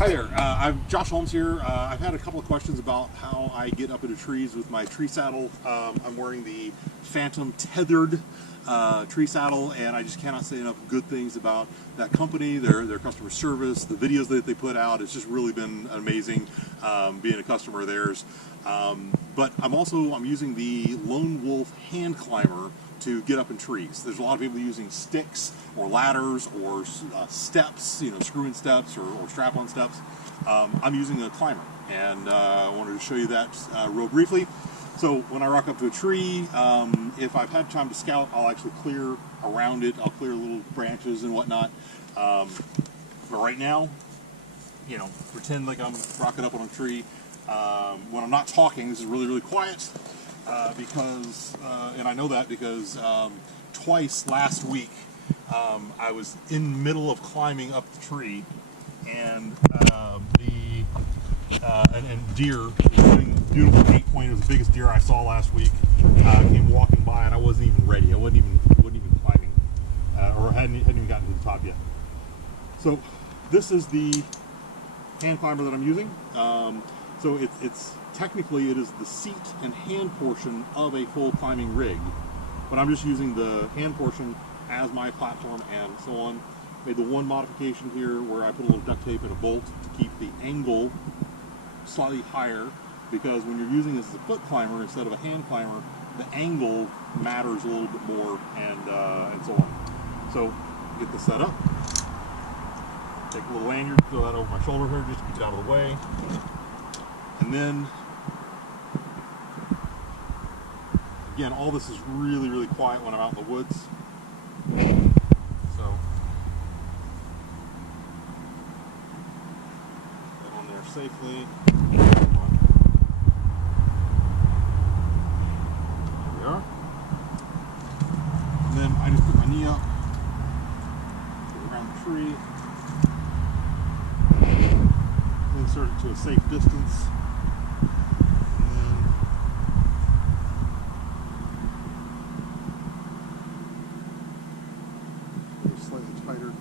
Hi there, I'm Josh Holmes here. I've had a couple of questions about how I get up into trees with my tree saddle. I'm wearing the Phantom tethered tree saddle, and I just cannot say enough good things about that company, their customer service, the videos that they put out. It's just really been amazing being a customer of theirs. But I'm using the Lone Wolf hand climber to get up in trees. There's a lot of people using sticks or ladders or steps, screw-in steps or strap-on steps. I'm using a climber, and I wanted to show you that real briefly. So when I rock up to a tree, if I've had time to scout, I'll actually clear around it. I'll clear little branches and whatnot. But right now, pretend like I'm rocking up on a tree. When I'm not talking, this is really, really quiet. Because I know that because twice last week I was in the middle of climbing up the tree, and deer, beautiful 8-point, it was the biggest deer I saw last week, came walking by, and I wasn't even ready. I wasn't even climbing, or hadn't even gotten to the top yet. So this is the hand climber that I'm using. So it's technically it is the seat and hand portion of a full climbing rig, but I'm just using the hand portion as my platform and so on. Made the one modification here where I put a little duct tape and a bolt to keep the angle slightly higher, because when you're using this as a foot climber instead of a hand climber, the angle matters a little bit more, and so on. So get this set up. Take a little lanyard, throw that over my shoulder here just to keep it out of the way. And then, again, all this is really, really quiet when I'm out in the woods. So, get on there safely. There we are. And then I just put my knee up, get around the tree, insert it to a safe distance. Slightly tighter.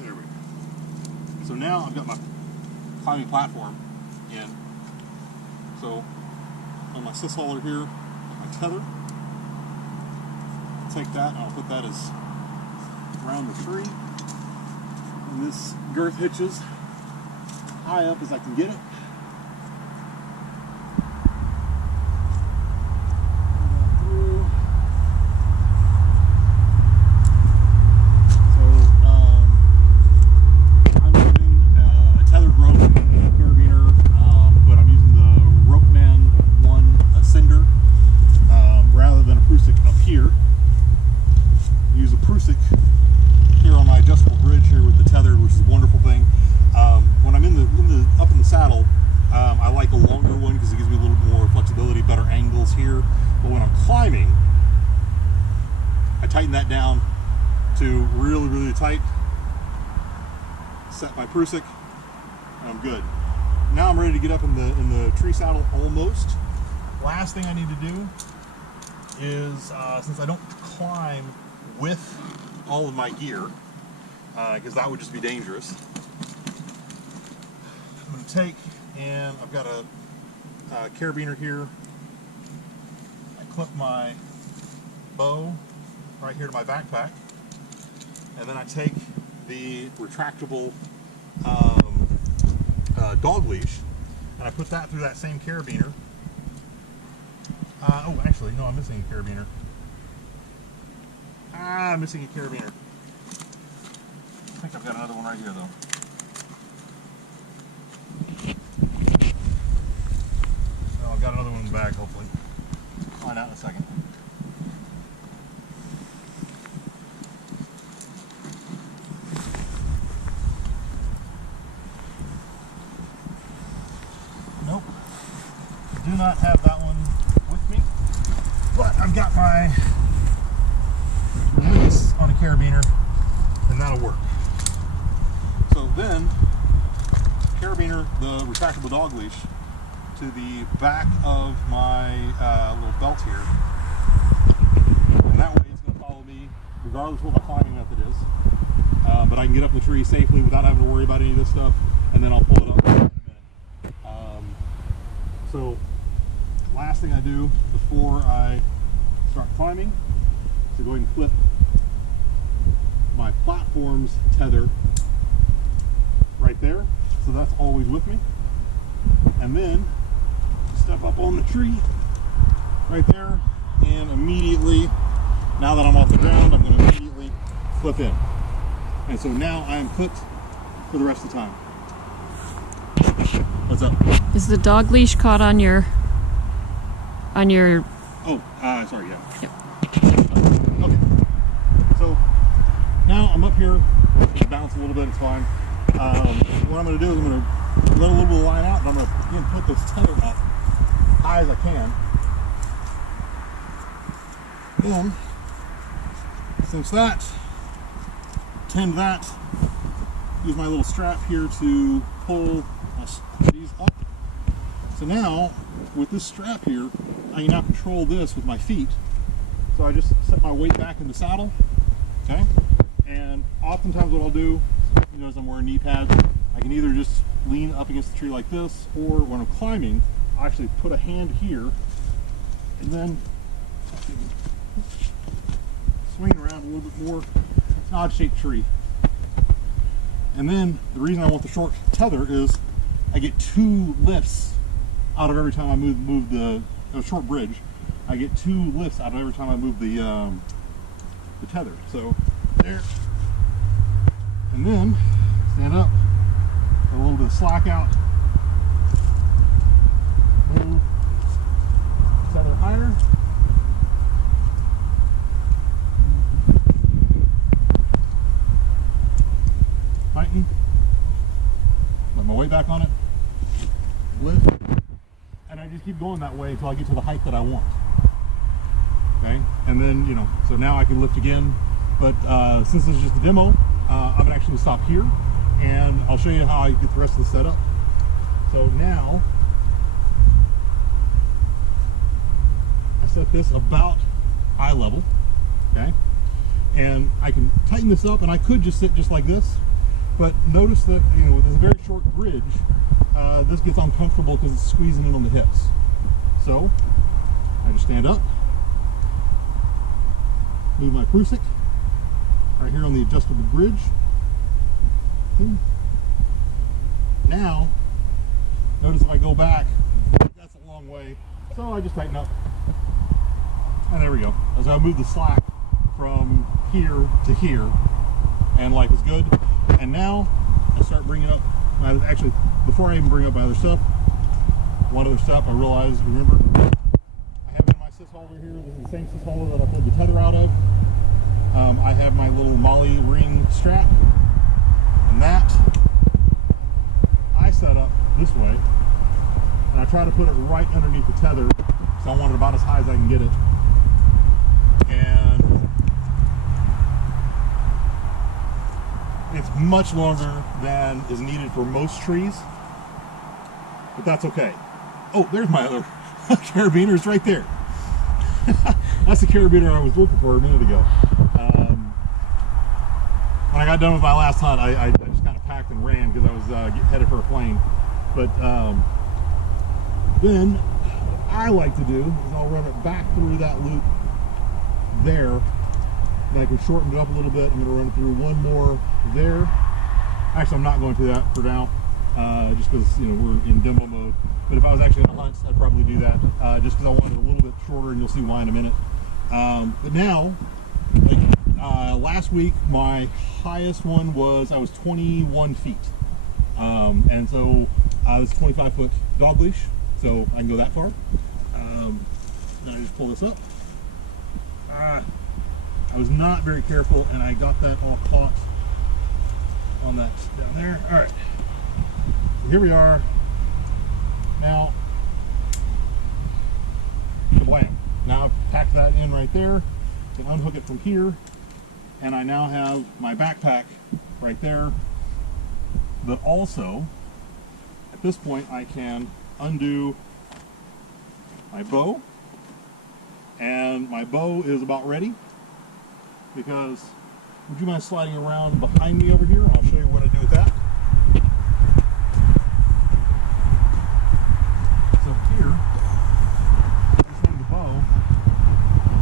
There we go. So now I've got my climbing platform in. So on my sys hauler here, my tether. Take that and I'll put that as around the tree. And this girth hitches high up as I can get it. Here on my adjustable bridge here with the tethered, which is a wonderful thing. When I'm up in the saddle, I like a longer one because it gives me a little more flexibility, better angles here. But when I'm climbing, I tighten that down to really, really tight. Set my prusik, and I'm good. Now I'm ready to get up in the tree saddle almost. Last thing I need to do is, since I don't climb with all of my gear, because that would just be dangerous, I'm going to take, and I've got a carabiner here. I clip my bow right here to my backpack, and then I take the retractable dog leash, and I put that through that same carabiner. Oh, actually, no, I'm missing a carabiner. I'm missing a carabiner. I think I've got another one right here, though. Oh, I've got another one in the bag, hopefully. Find out in a second. Nope. Do not have that one with me. But I've got my release on a carabiner, and that'll work. So then, carabiner the retractable dog leash to the back of my little belt here, and that way it's going to follow me regardless of what my climbing method is. But I can get up in the tree safely without having to worry about any of this stuff, and then I'll pull it up in a minute. So last thing I do before I start climbing is to go ahead and clip my platform's tether right there, so that's always with me. And then step up on the tree right there, and immediately, now that I'm off the ground, I'm going to immediately flip in. And so now I am clipped for the rest of the time. What's up? Is the dog leash caught on your Oh, sorry, yeah. Yep. Okay. So now I'm up here, bounce a little bit, it's fine. What I'm going to do is I'm going to let a little bit of line out, and I'm going to again put this tether up high as I can. Then, cinch that, tend that, use my little strap here to pull these up. So now, with this strap here, I can now control this with my feet. So I just set my weight back in the saddle, okay? And oftentimes what I'll do, you notice I'm wearing knee pads, I can either just lean up against the tree like this, or when I'm climbing, I actually put a hand here, and then swing around a little bit more. It's an odd-shaped tree. And then the reason I want the short tether is I get 2 lifts out of every time I move the short bridge. I get 2 lifts out of every time I move the tether. So there, and then stand up, a little bit of slack out, move tether higher. Tighten, let my weight back on it, lift, and I just keep going that way until I get to the height that I want. Okay, and then, you know, so now I can lift again, but since this is just a demo, I'm gonna actually stop here, and I'll show you how I get the rest of the setup. So now, I set this about eye level, okay, and I can tighten this up, and I could just sit just like this. But notice that, you know, with this very short bridge, this gets uncomfortable because it's squeezing in on the hips. So I just stand up, move my prusik right here on the adjustable bridge. Now, notice if I go back, that's a long way. So I just tighten up. And there we go. As I move the slack from here to here, and life is good. And now I start bringing up my, actually, before I even bring up my other stuff, one other stuff I realized, remember, I have in my sys holder here, this is the same sys holder that I pulled the tether out of. I have my little molly ring strap, and that I set up this way, and I try to put it right underneath the tether, so I want it about as high as I can get it. And it's much longer than is needed for most trees, but that's okay. Oh, there's my other carabiner. It's right there. That's the carabiner I was looking for a minute ago. When I got done with my last hunt, I just kind of packed and ran because I was headed for a plane. But then what I like to do is I'll run it back through that loop there, and I can shorten it up a little bit. I'm going to run through one more there. Actually, I'm not going to that for now, just because, you know, we're in demo mode. But if I was actually in a hunt, I'd probably do that, just because I want it a little bit shorter, and you'll see why in a minute. But now, like, last week, my highest one was, I was 21 feet. And so I was 25-foot dog leash, so I can go that far. Then I just pull this up. I was not very careful, and I got that all caught on that down there. All right, so here we are. Now, kablam. Now I've packed that in right there. Can unhook it from here, and I now have my backpack right there. But also, at this point, I can undo my bow, and my bow is about ready. because would you mind sliding around behind me over here? I'll show you what I do with that. So here, I just hang the bow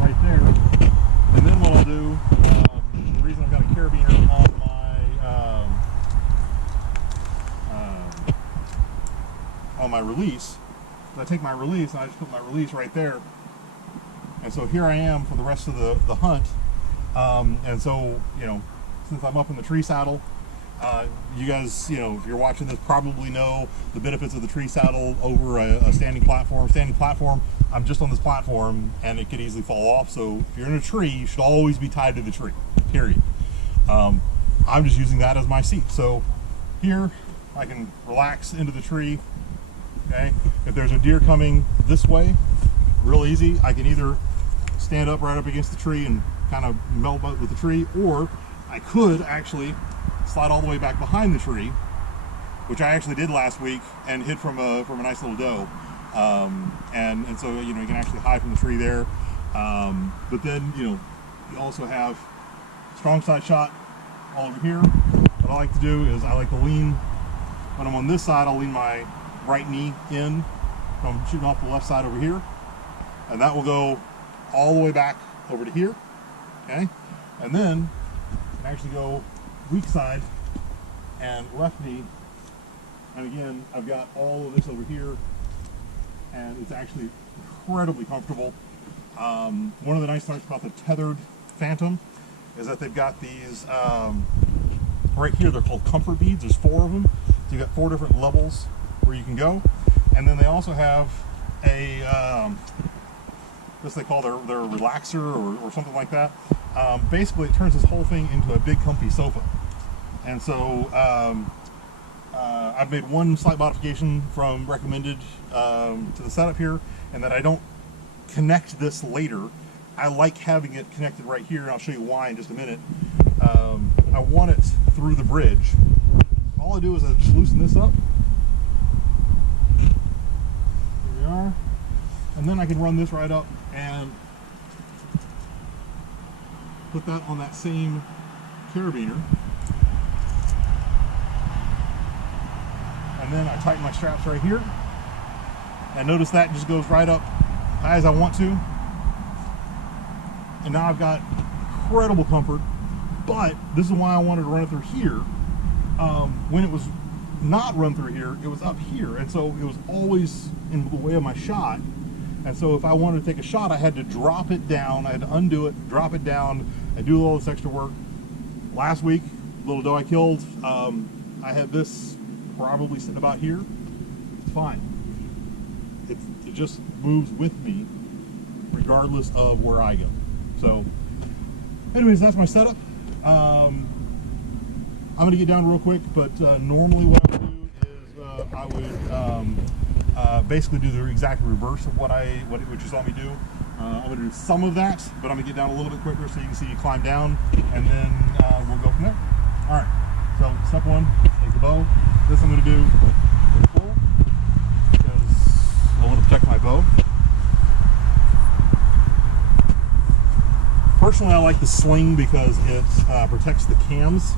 right there, and then what I'll do, the reason I've got a carabiner on my release, I take my release and I just put my release right there, and so here I am for the rest of the hunt. And so, you know, since I'm up in the tree saddle, you guys, you know, if you're watching this, probably know the benefits of the tree saddle over a standing platform. Standing platform, I'm just on this platform and it could easily fall off. So if you're in a tree, you should always be tied to the tree, period. I'm just using that as my seat. So here I can relax into the tree. Okay, if there's a deer coming this way, real easy, I can either stand up right up against the tree and kind of melt with the tree, or I could actually slide all the way back behind the tree, which I actually did last week and hid from a nice little doe. And so, you know, you can actually hide from the tree there. But then, you know, you also have strong side shot all over here. What I like to do is I like to lean, when I'm on this side, I'll lean my right knee in. So I'm shooting off the left side over here, and that will go all the way back over to here. Okay, and then I can actually go weak side and left knee, and again I've got all of this over here, and it's actually incredibly comfortable. One of the nice things about the tethered Phantom is that they've got these right here, they're called comfort beads. There's 4 of them, so you've got 4 different levels where you can go, and then they also have a this they call their relaxer or something like that. Basically, it turns this whole thing into a big comfy sofa. And so I've made one slight modification from recommended to the setup here, and that I don't connect this later. I like having it connected right here, and I'll show you why in just a minute. I want it through the bridge. All I do is I just loosen this up. Here we are. And then I can run this right up and put that on that same carabiner. And then I tighten my straps right here. And notice that just goes right up high as I want to. And now I've got incredible comfort, but this is why I wanted to run it through here. When it was not run through here, it was up here, and so it was always in the way of my shot. And so if I wanted to take a shot, I had to drop it down, I had to undo it, drop it down, and do all this extra work. Last week, little doe I killed, I had this probably sitting about here. It's fine. It just moves with me regardless of where I go. So anyways, that's my setup. I'm going to get down real quick, but normally what I would do is I would basically do the exact reverse of what you saw me do. I'm going to do some of that, but I'm going to get down a little bit quicker so you can see you climb down, and then we'll go from there. All right, so step 1, take the bow. This I'm going to do with full, because I want to protect my bow. Personally, I like the sling because it protects the cams,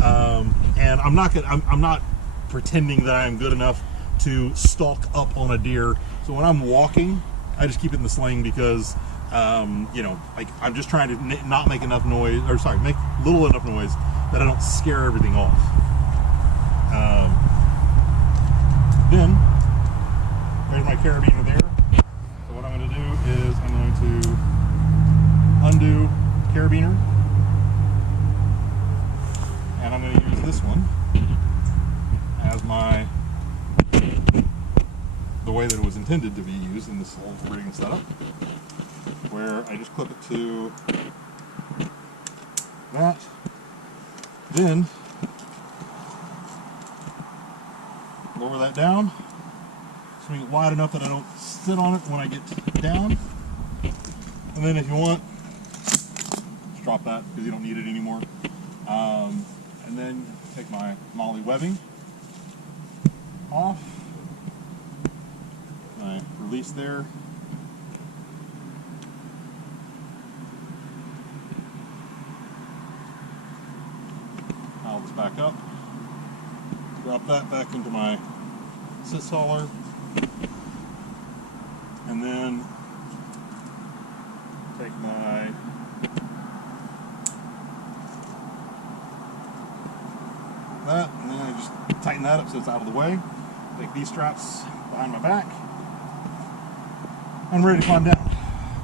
and I'm not pretending that I'm good enough to stalk up on a deer. So when I'm walking, I just keep it in the sling because, you know, like I'm just trying to not make enough noise, or sorry, make little enough noise that I don't scare everything off. Then there's my carabiner there. So what I'm going to do is I'm going to undo carabiner, and I'm going to use this one as the way that it was intended to be used in this whole rigging setup, where I just clip it to that, then lower that down, swing it wide enough that I don't sit on it when I get down, and then if you want, just drop that because you don't need it anymore. And then take my molly webbing off, I release there, mount this back up. Drop that back into my sys hauler. And then take my that, and then I just tighten that up so it's out of the way. Take these straps behind my back. I'm ready to climb down.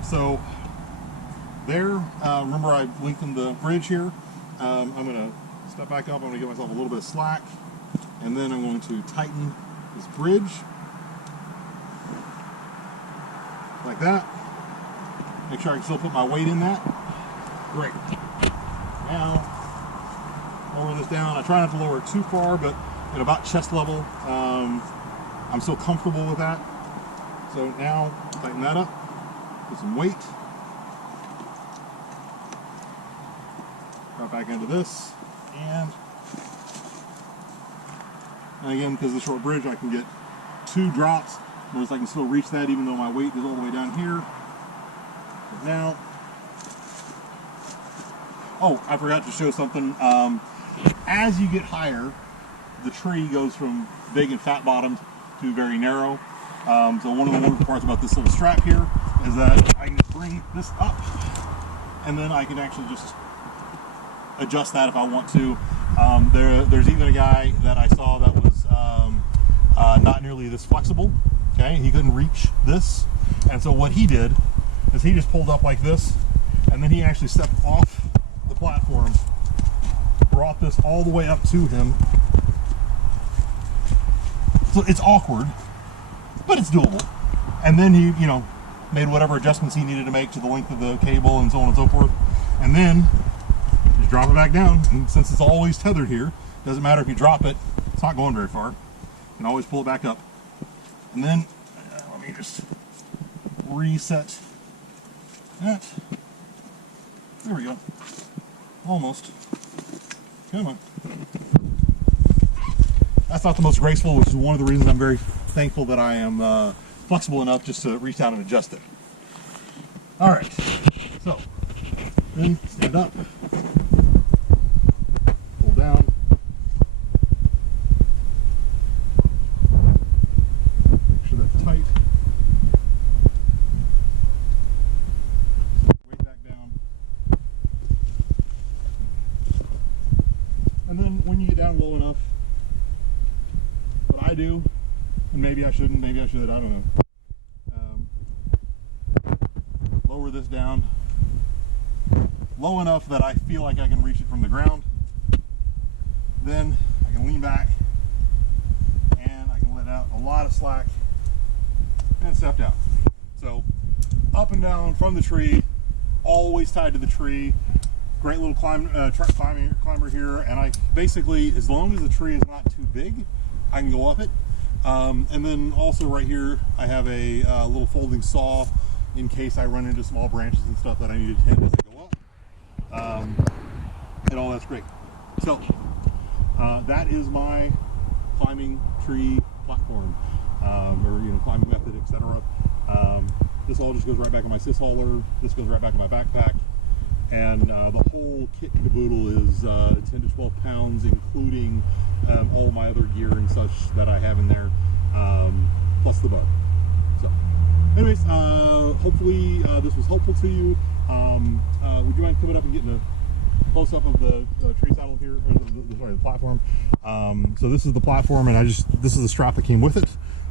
So there, remember I lengthened the bridge here. I'm going to step back up. I'm going to give myself a little bit of slack, and then I'm going to tighten this bridge like that. Make sure I can still put my weight in that. Great. Now, lower this down. I try not to lower it too far, but at about chest level, I'm still comfortable with that. So now, tighten that up, put some weight. Drop back into this, and again, because of the short bridge, I can get 2 drops. Notice I can still reach that even though my weight is all the way down here. But now, oh, I forgot to show something. As you get higher, the tree goes from big and fat bottomed to very narrow. So one of the wonderful parts about this little strap here is that I can just bring this up, and then I can actually just adjust that if I want to. There's even a guy that I saw that was not nearly this flexible. Okay, he couldn't reach this, and so what he did is he just pulled up like this, and then he actually stepped off the platform, brought this all the way up to him. So it's awkward, but it's doable. And then he, made whatever adjustments he needed to make to the length of the cable and so on and so forth, and then just drop it back down. And since it's always tethered here, doesn't matter if you drop it, it's not going very far. You can always pull it back up. And then, let me just reset that. There we go. Almost. Come on. That's not the most graceful, which is one of the reasons I'm very thankful that I am flexible enough just to reach down and adjust it. All right. So, then stand up. Pull down. Make sure that's tight. Weight back down. And then when you get down low enough, what I do, and maybe I shouldn't, maybe I should, I don't know. Lower this down low enough that I feel like I can reach it from the ground. Then I can lean back and I can let out a lot of slack and step down. So up and down from the tree, always tied to the tree. Great little climber here, and I basically, as long as the tree is not too big, I can go up it. And then also right here, I have a little folding saw in case I run into small branches and stuff that I need to tend as I go up. And all that's great. So that is my climbing tree platform, or climbing method, etc. This all just goes right back in my sys hauler. This goes right back in my backpack. And the whole kit and caboodle is 10 to 12 pounds, including all my other gear and such that I have in there, plus the bug. So, anyways, hopefully this was helpful to you. Would you mind coming up and getting a close-up of the tree saddle here, or the platform? So this is the platform, and this is the strap that came with it.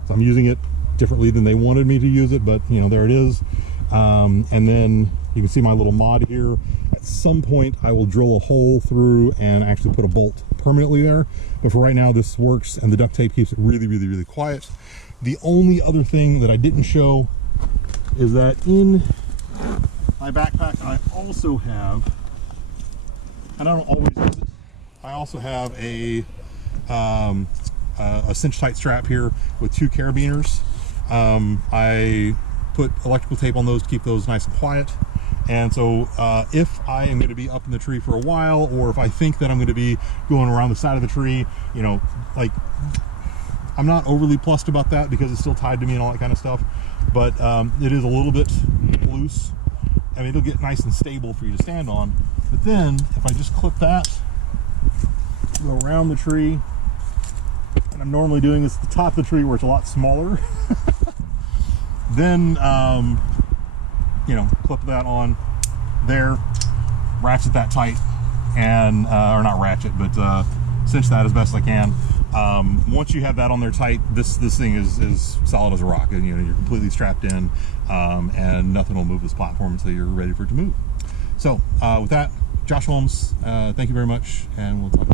So I'm using it differently than they wanted me to use it, but there it is. And then you can see my little mod here. At some point I will drill a hole through and actually put a bolt permanently there, but for right now this works, and the duct tape keeps it really, really, really quiet. The only other thing that I didn't show is that in my backpack I also have, and I don't always use it, I also have a cinch tight strap here with 2 carabiners. I put electrical tape on those to keep those nice and quiet. And so if I am going to be up in the tree for a while, or if I think that I'm going to be going around the side of the tree, like, I'm not overly plussed about that because it's still tied to me and all that kind of stuff, but it is a little bit loose. I mean, it'll get nice and stable for you to stand on. But then if I just clip that go around the tree. And I'm normally doing this at the top of the tree where it's a lot smaller. Then, you know, clip that on there, ratchet that tight, and, or not ratchet, but cinch that as best I can. Once you have that on there tight, this thing is solid as a rock, and you know, you're completely strapped in, and nothing will move this platform until you're ready for it to move. So with that, Josh Holmes, thank you very much, and we'll talk.